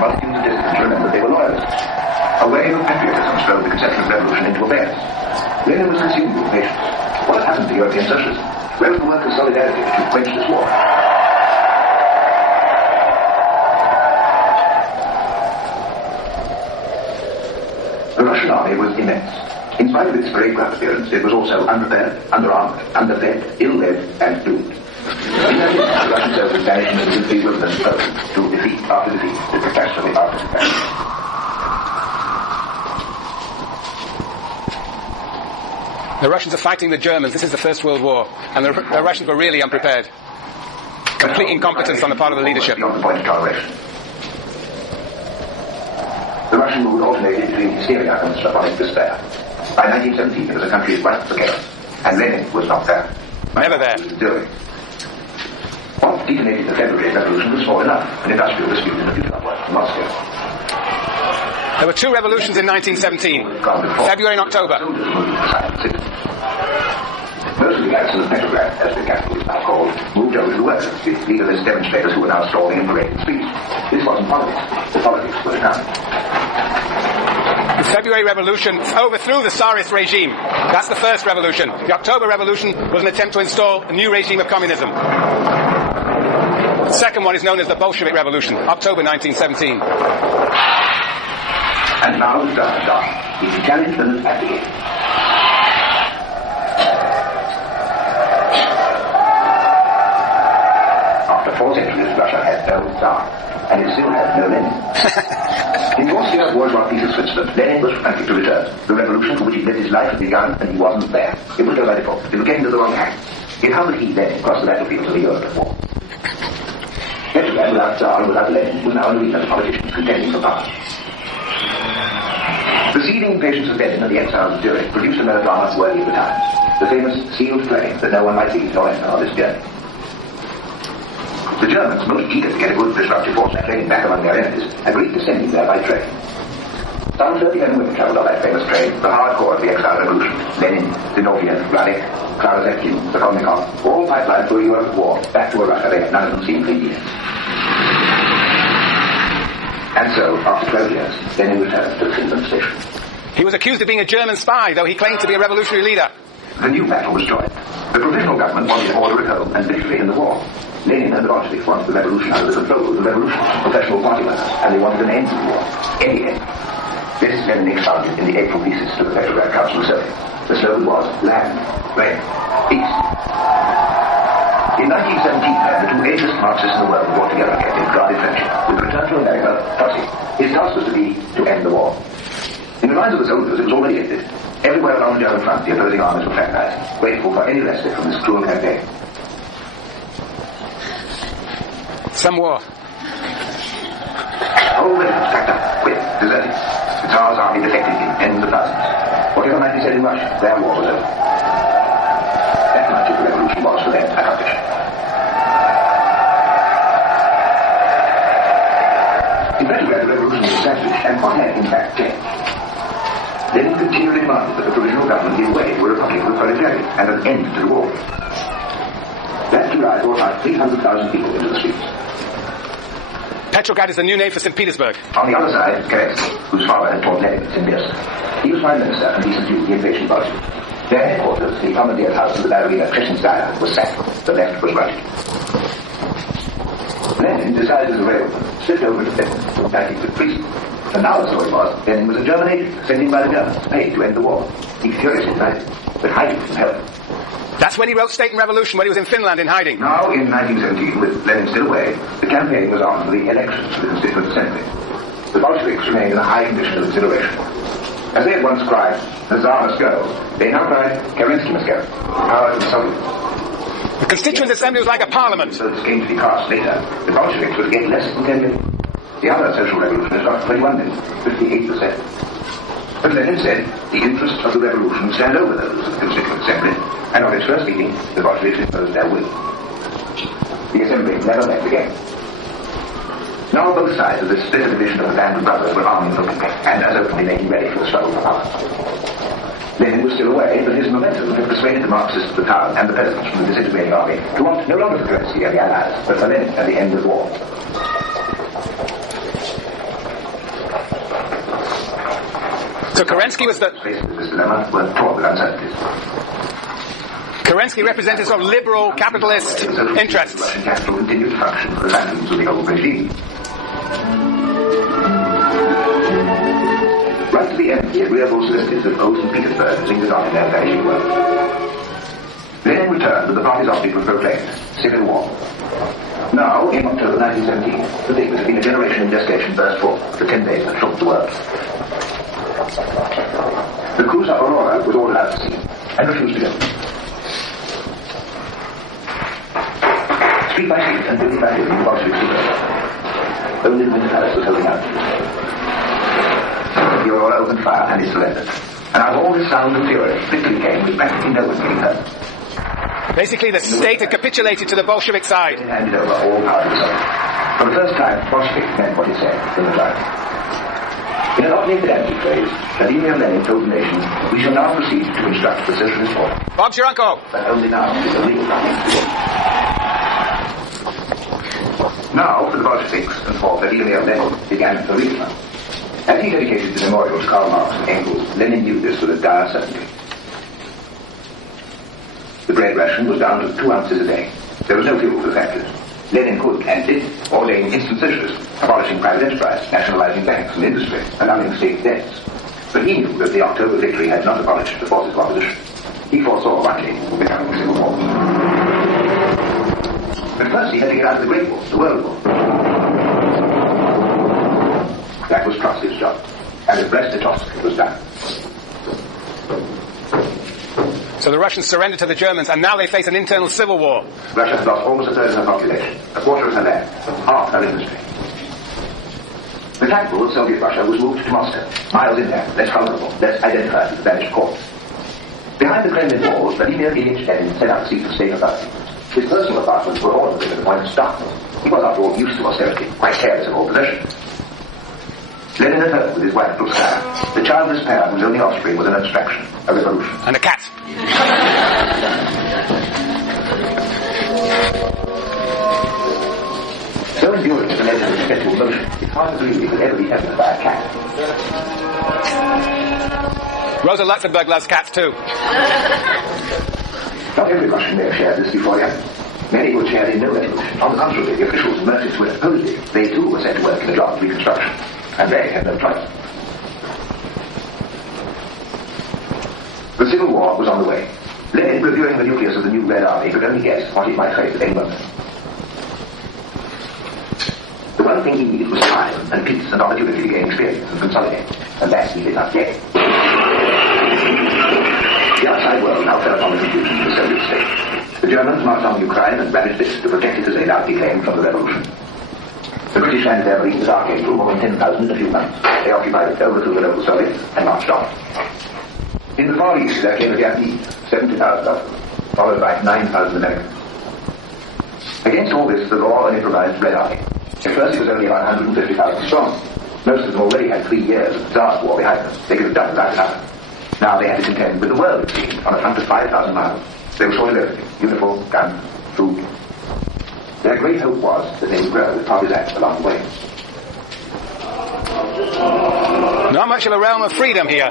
multitudes of dissidents remembered they were loyalists. A wave of patriotism strode the conception of revolution into affairs. Lenin was consumed with patience. What had happened to European socialism? Where was the work of solidarity to quench this war? The Russian army was immense. In spite of its brave ground appearance, it was also unprepared, underarmed, underfed, ill-led, and doomed. In that instant, the Russian soldiers vanished into the complete wilderness of to defeat after defeat, to catastrophe after catastrophe. The Russians are fighting the Germans. This is the First World War, and the Russians were really unprepared. Complete incompetence on the part of the leadership. Beyond the point of toleration. The Russian mood alternated between hysteria and sardonic despair. By 1917, it was a country ripe for chaos, and Lenin was not there. Never there. What detonated the February Revolution was small enough, an industrial dispute in the future upward from Moscow. There were two revolutions in 1917, February and October. Most of the garrison of Petrograd, as the capital is now called, moved over to the west, with leaderless demonstrators who were now storming and parading the streets. This wasn't politics. The politics was economic. The February Revolution overthrew the Tsarist regime. That's the first revolution. The October Revolution was an attempt to install a new regime of communism. The second one is known as the Bolshevik Revolution, October 1917. And now the stars are. He challenged them at the end. After 4 centuries, Russia had no Tsar, and it still had no Lenin. In Austria, bourgeois peace of Switzerland, Lenin was frantic to return. The revolution for which he lived his life had begun, and he wasn't there. It was no by default. It came to the wrong hand. Yet how would he then cross the battlefield of the Europe of war? Petrograd, without Tsar and without Lenin, was now an arena of politicians contending for power. The seething impatience of Lenin and the exiles of Zurich produced a melodrama worthy of the times, the famous sealed flame that no one might leave nor enter on this journey. The Germans, most eager to get a good disruptive force training back among their enemies, agreed to send him there by train. Some 30 men and women travelled on that famous train, the hardcore of the exile revolution. Lenin, Zinoviev, Radek, Klausevkin, Sokolnikov, all pipelined through a Europe war, back to a Russia they had none of them seen for years. And so, after 12 years, Lenin returned to the Finland station. He was accused of being a German spy, though he claimed to be a revolutionary leader. The new battle was joined. The provisional government wanted order at home and victory in the war. Lenin and the Bolsheviks wanted the revolution under the control of the revolutionary professional party workers, and they wanted an end to the war. Any end. This Lenin expounded in the April thesis to the Petrograd Council Assembly. The slogan was land, rain, peace. In 1917, the two ablest Marxists in the world brought together again in guarded friendship. With the return to America, Trotsky, his task was to be to end the war. In the minds of the soldiers, it was already ended. Everywhere along the German front, the opposing armies were fraternized, grateful for any respite from this cruel campaign. Some war. Whole regiments packed up, quit, deserted. The Tsar's army defected in tens of thousands. Whatever might be said in Russia, their war was over. That much of the revolution was for them accomplished. In Petrograd, the revolution was established and had, in fact, changed. Lenin continually demanded that the provisional government give way to a republic of the proletariat and an end to the war. That July brought out 300,000 people into the streets. Petrograd is the new name for St. Petersburg. On the other side, Kerensky, whose father had taught Lenin at St. Petersburg. He was prime minister and he subdued the invasion party. Their headquarters, the commandeered house of the ballerina Crescenstaya, was sacked. The left was routed. Lenin, disguised as a railroad, slipped over to Finland, attacking with treason. And now the story was, Lenin was a German agent, sent in by the Germans, paid to end the war. He furiously denied it, but hiding from help. That's when he wrote State and Revolution, when he was in Finland in hiding. Now, in 1917, with Lenin still away, the campaign was on for the elections for the Constituent Assembly. The Bolsheviks remained in a high condition of exhilaration. As they had once cried, the Tsar must go, they now cried, Kerensky must go. Power to the Soviets. The Constituent Assembly was like a parliament. So this came to be passed later. The Bolsheviks would get less than 10 million. The other social revolutionists got 21 million, 58%. But Lenin said the interests of the revolution would stand over those of the Constituent Assembly, and on its first meeting, the Bolsheviks imposed their will. The Assembly never met again. Now both sides of this bitter division of the band of brothers were arming for victory, and as openly making ready for the struggle for power. Lenin was still away, but his momentum had persuaded the Marxists of the town and the peasants from the disintegrating army to want no longer for Kerensky and the Allies, but for Lenin at the end of the war. So Kerensky was the... Faced with this dilemma were fraught with uncertainties. Kerensky represented sort of liberal capitalist interests. Russian capital continued to function for the phantoms of the old regime. Right to the end, the agreeable solicitors of old St. Petersburg lingered on in their vanishing work. Lenin returned and the party's object was proclaimed, civil war. Now, in October 1917, the thing that had been a generation in gestation burst forth, the 10 days that shook the world. The cruiser Aurora was ordered out to sea and refused to go. Street by street and building by building, the Bolsheviks took over. Only the Winter Palace was holding out. The Aurora opened fire and it surrendered. And out of all this sound and fury, victory came with practically no one getting hurt. Basically, the state had capitulated to the Bolshevik side. It handed over all power to itself. For the first time, Bolshevik meant what he said in the life. In an often pedantic phrase, Vladimir Lenin told the nation, we shall now proceed to instruct the socialist form. Bob's your uncle. But only now is the real time to begin. Now, for the Bolsheviks and for Vladimir Lenin began the real time. As he dedicated the memorial to Karl Marx and Engels, Lenin knew this with a dire certainty. The bread ration was down to 2 ounces a day. There was no fuel for the factories. Lenin could and did ordain instant socialism, abolishing private enterprise, nationalizing banks and industry, annulling state debts. But he knew that the October victory had not abolished the forces of opposition. He foresaw one day the coming civil war. But first he had to get out of the Great War, the World War. That was Trotsky's job. And at Brest-Litovsk it was done. So the Russians surrendered to the Germans, and now they face an internal civil war. Russia has lost almost a third of her population, a quarter of her land, half her industry. The capital of Soviet Russia was moved to Moscow, miles inland, less vulnerable, less identified with the vanished corpse. Behind the Kremlin walls, Vladimir Ilyich Lenin set out seats of state authority. His personal apartments were ordinary to the point of starkness. He was, after all, used to austerity, quite careless of all possessions. Lenin at home with his wife Luskaya. The childless pair whose only offspring was an abstraction, a revolution. And a cat. So enduring as the legend of perpetual motion, it's hard to believe it could ever be evident by a cat. Rosa Luxemburg loves cats too. Not every Russian mayor shared this euphoria. Many would share in no revolution. On the contrary, the officials and merchants who had opposed it, they too were set to work in the job of reconstruction. And they had no choice. The Civil War was on the way. Lenin, reviewing the nucleus of the new Red Army, could only guess what it might face at any moment. The one thing he needed was time and peace and opportunity to gain experience and consolidate. And that he did not get. The outside world now fell upon the confusion of the Soviet state. The Germans marched on Ukraine and ravaged it to protect it as they loudly claimed from the revolution. The British landed their marines at Archangel, more than 10,000 in a few months. They occupied it, overthrew the local Soviets, and marched on. In the Far East, there came the Japanese, 70,000 of them, followed by 9,000 Americans. Against all this, the raw and improvised Red Army. At first, it was only about 150,000 strong. Most of them already had 3 years of Tsar's war behind them. They could have done without another. Now they had to contend with the world, it seemed, on a front of 5,000 miles. They were short of everything: uniform, guns, food. Their great hope was that they would grow with partisans along the way. Not much of a realm of freedom here.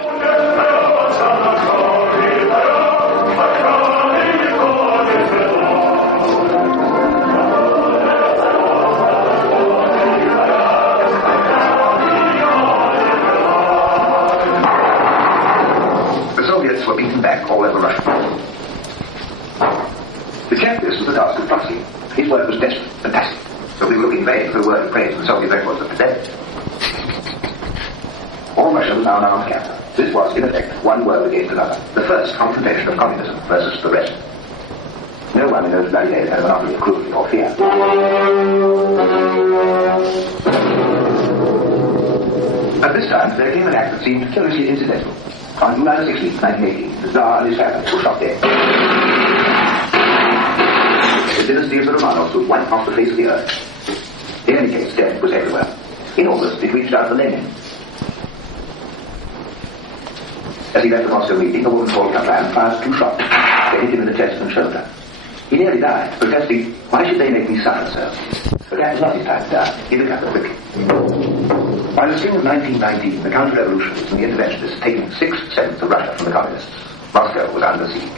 The Soviets were beaten back all over Russia. To check this was the task of Trotsky. His work was desperate, fantastic, but we were looking vague for a word of praise from Soviet records of today. All Russia was now an armed camp. This was, in effect, one world against another. The first confrontation of communism versus the rest. No one in those bloody days had a monopoly of cruelty or fear. At this time, there came an act that seemed curiously incidental. On July 16, 1918, the Tsar and his family were shot dead. The dynasty of the Romanovs was wiped off the face of the earth. In any case, death was everywhere. In August, it reached out to Lenin. As he left the Moscow meeting, a woman called Kaplan fired 2 shots. They hit him in the chest and shoulder. He nearly died, protesting, "Why should they make me suffer so?" But that was not his time to die. He recovered quickly. By the spring of 1919, the counter-revolutionists and the interventionists taking 6/7 of Russia from the communists. Moscow was under siege.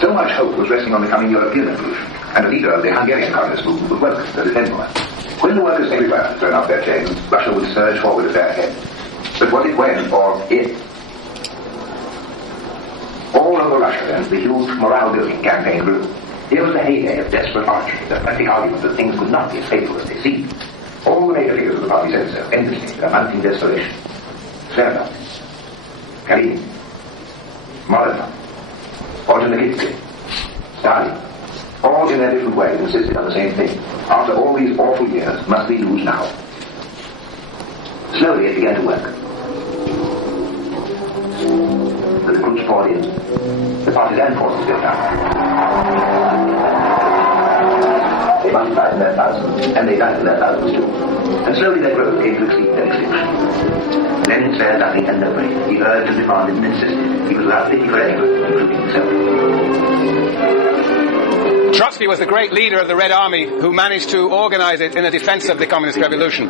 So much hope was resting on the coming European revolution, and the leader of the Hungarian communist movement was welcome to defend one. When the workers everywhere had thrown up their chains, Russia would surge forward at their head. But was it when or if? All over Russia then, the huge morale-building campaign grew. Here was the heyday of desperate archery, the frantic argument that things would not be as fatal as they seemed. All the major figures of the party said so, endlessly, with a mounting desperation. Sverna, Kalinin, Molotov, Orджоникидze, Stalin, all in their different ways insisted on the same thing. After all these awful years, must we lose now? Slowly it began to work. The recruits poured in. The partisan forces built up. They multiplied in their thousands, and they died in their thousands too. And slowly their growth came to exceed their extinction. Lenin spared nothing and nobody. He urged and demanded and insisted. He was without pity for anyone, including himself. Trotsky was the great leader of the Red Army who managed to organize it in the defense of the communist revolution.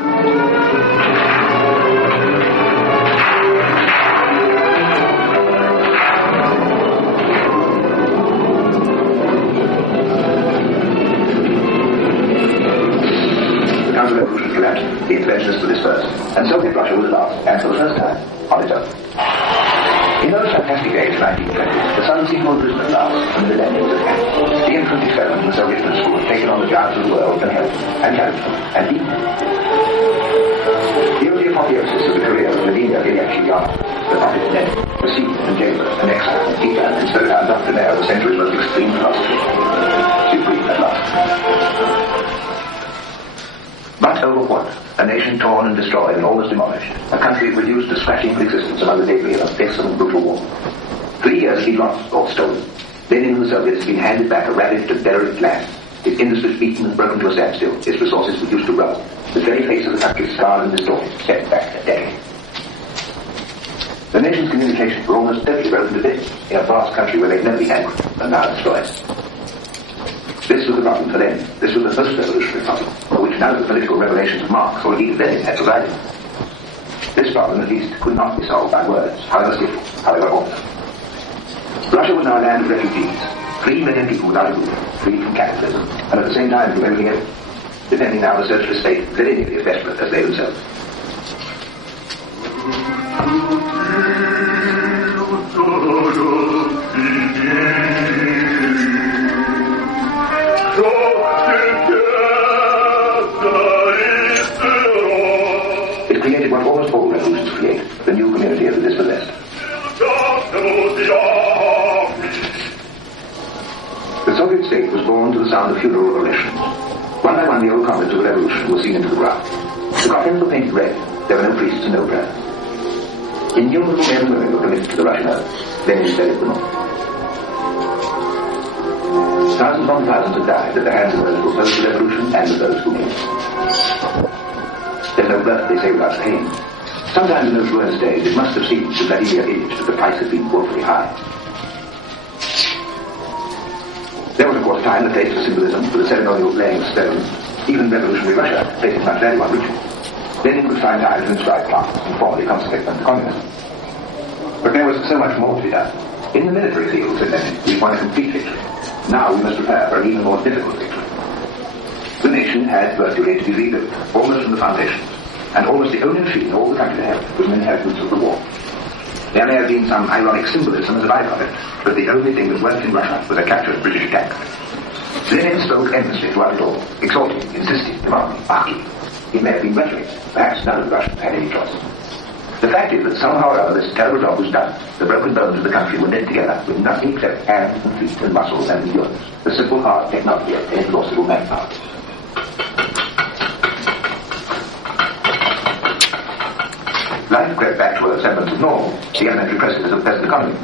Revolution collapsed, the interventionists were dispersed, and Soviet Russia was at last, and for the first time, on its own. In those fantastic days of 1920, the sun seemed more risen at last, and the millennium was at hand. The infant experiment in the Soviet principle had taken on the giants of the world and held them, and challenged them, and beaten them. Here was the apotheosis of the career of Vladimir Ilyich Lenin, the puppet Lenin, received and jailed and exiled and declared and stowed out doctrinaire of the century's most extreme philosophy. Supreme at last. But over what? A nation torn and destroyed and almost demolished. A country reduced to scratching for existence among the debris of a fierce and brutal war. 3 years had been lost or stolen. Lenin and the Soviets had been handed back a ravaged and derelict land. Its industries beaten and broken to a standstill. Its resources reduced to rubble. The very face of the country scarred and distorted, set back a decade. The nation's communications were almost totally broken to bits in a vast country where they'd never been anchored and now destroyed. This was the problem for them. This was the first revolutionary problem, for which none of the political revelations of Marx or indeed Lenin had provided. This problem, at least, could not be solved by words, however simple, however awful. Russia was now a land of refugees, 3 million people without a roof, free from capitalism, and at the same time from everything else, defending now the socialist state linearly as desperate as they themselves. It created what almost all revolutions create, the new community of the dispossessed. The Soviet state was born to the sound of funeral orations. One by one the old comrades of the revolution were seen into the ground. The coffins were painted red. There were no priests and no prayers. Innumerable men and women were committed to the Russian earth. Lenin buried them all. Thousands upon thousands had died at the hands of those who opposed the revolution and of those who made it. There's no birth, they say, without pain. Sometimes in those ruinous days it must have seemed to Vladimir Ilyich that the price had been woefully high. There was of course time and place for symbolism, for the ceremonial laying of stones. Even revolutionary Russia placed much value on ritual. Lenin could find time to inscribe plaques and formally consecrate them to communism. But there was so much more to be done. In the military field, said Lenin, we've won a complete victory. Now we must prepare for an even more difficult victory. The nation had virtually to be rebuilt, almost from the foundations, and almost the only machine all the country had was an inheritance of the war. There may have been some ironic symbolism as a byproduct, but the only thing that worked in Russia was a captured British tank. Lenin spoke endlessly throughout it all, exhorting, insisting, demanding, asking. It may have been rhetoric. Perhaps none of the Russians had any choice. The fact is that somehow or other this terrible job was done. The broken bones of the country were knit together with nothing except hands and feet and muscles and endurance. The simple hard technology of inexhaustible manpower. Life crept back to a semblance of normal, the elementary processes of present economy.